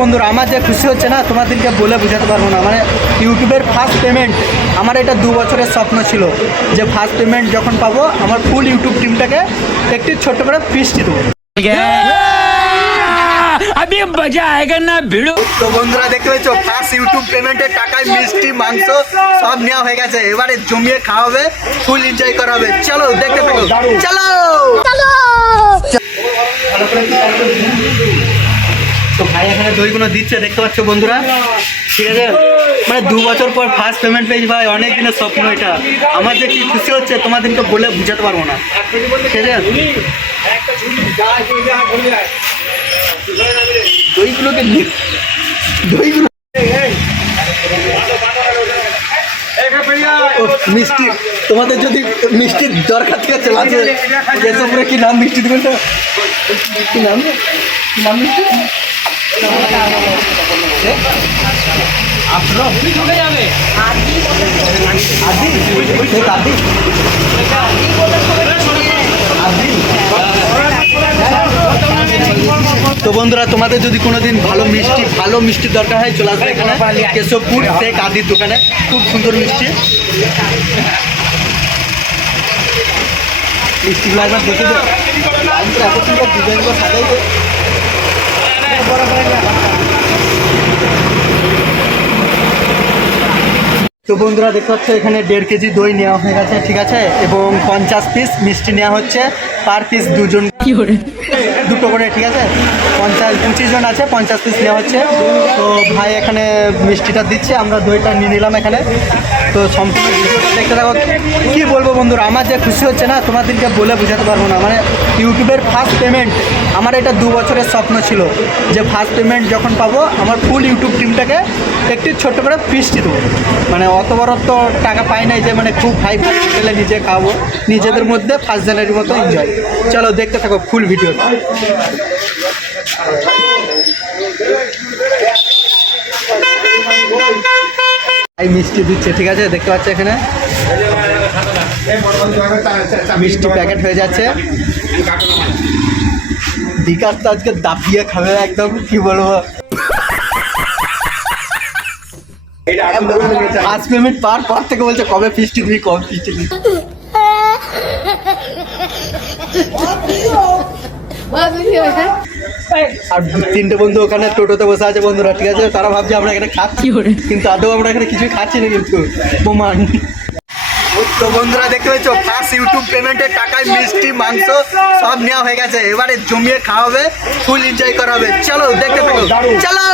বন্ধুরা আমার যে খুশি হচ্ছে না তোমাদেরকে বলে বোঝাতে পারবো না। মানে ইউটিউবের ফার্স্ট পেমেন্ট, আমার এটা 2 বছরের স্বপ্ন ছিল যে ফার্স্ট পেমেন্ট যখন পাবো আমার ফুল ইউটিউব টিমটাকে একটি ছোট্ট করে ফিস্টি দেবো। अभी मजा आएगा ना भिड़ो। তো বন্ধুরা দেখতে পেয়েছো ফার্স্ট ইউটিউব পেমেন্টের টাকায় মিষ্টি মাংস সব নেওয়া হয়ে গেছে। এবারে জমিয়ে খাওয়া হবে, ফুল এনজয় করা হবে। চলো দেখতে থাকো, চলো তো ভাই এখানে দইগুলো দিচ্ছে দেখতে পাচ্ছ বন্ধুরা, ঠিক আছে। মানে 2 বছর পর ফার্স্ট পেমেন্ট পেয়েছি ভাই, অনেক দিনের স্বপ্ন এটা। আমার যে কি খুশি হচ্ছে তোমাদেরকে বলে বুঝাতে পারবো না, ঠিক আছে। দইগুলোকে দইগুলো মিষ্টি, তোমাদের যদি মিষ্টির দরকার থেকে চলে আসে এসব কি নাম মিষ্টি দেবেন তো? কি নাম মিষ্টি? তো বন্ধুরা তোমাদের যদি কোনোদিন ভালো মিষ্টির দরকার হয় চলে আসবে এখানে কেশবপুর শেখ আদির দোকানে, খুব সুন্দর মিষ্টিগুলো একবার দেখে দেবো। এত সুন্দর ডিজাইনগুলো সাজাইছে। তো বন্ধুরা দেখতে পাচ্ছ এখানে 1.5 কেজি দই নেওয়া হয়ে গেছে, ঠিক আছে। এবং 50 পিস মিষ্টি নেওয়া হচ্ছে, পার পিস 2 করে, ঠিক আছে। 25 জন আছে, 50 পিস নেওয়া হচ্ছে। তো ভাই এখানে মিষ্টিটা দিচ্ছে, আমরা দইটা নিয়ে নিলাম এখানে। তো সম্পূর্ণ দেখতে থাকো। কী বলবো বন্ধুরা, আমার যে খুশি হচ্ছে না তোমাদেরকে বলে বোঝাতে পারবো না। মানে ইউটিউবের ফার্স্ট পেমেন্ট, আমার এটা 2 বছরের স্বপ্ন ছিল যে ফার্স্ট পেমেন্ট যখন পাবো আমার ফুল ইউটিউব টিমটাকে একটি ছোট্ট করে ফিস্টি দেবো। মানে অত বড় তো টাকা পাই নাই যে মানে খুব হাই হোটেলে নিজে খাবো, নিজেদের মধ্যে 1 জানুয়ারির মতো এনজয়। চলো দেখতে থাকো ফুল ভিডিও। এই মিষ্টি দিচ্ছে, ঠিক আছে, দেখতে পাচ্ছ এখানে মিষ্টি প্যাকেট হয়ে যাচ্ছে। বিকাশ তো আজকে দাপিয়ে খাবে একদম, কি বলবো। ফার্স্ট পেমেন্ট পাওয়ার পর থেকে বলছে কবে ফিস্টি দিবি, কবে ফিস্টি দিবি। আর 3টে বন্ধু ওখানে টোটোতে বসে আছে বন্ধুরা, ঠিক আছে। তারা ভাবছে আমরা এখানে খাচ্ছি, কিন্তু আদৌ আমরা এখানে কিছুই খাচ্ছি না, কিন্তু প্রমাণ। তো বন্ধুরা দেখতে পেয়েছো ফার্স্ট ইউটিউব পেমেন্টের টাকায় মিষ্টি মাংস সব নেওয়া হয়ে গেছে। এবারে জমিয়ে খাওয়া হবে, ফুল এনজয় করা হবে। চলো দেখতে থাকো, চলো।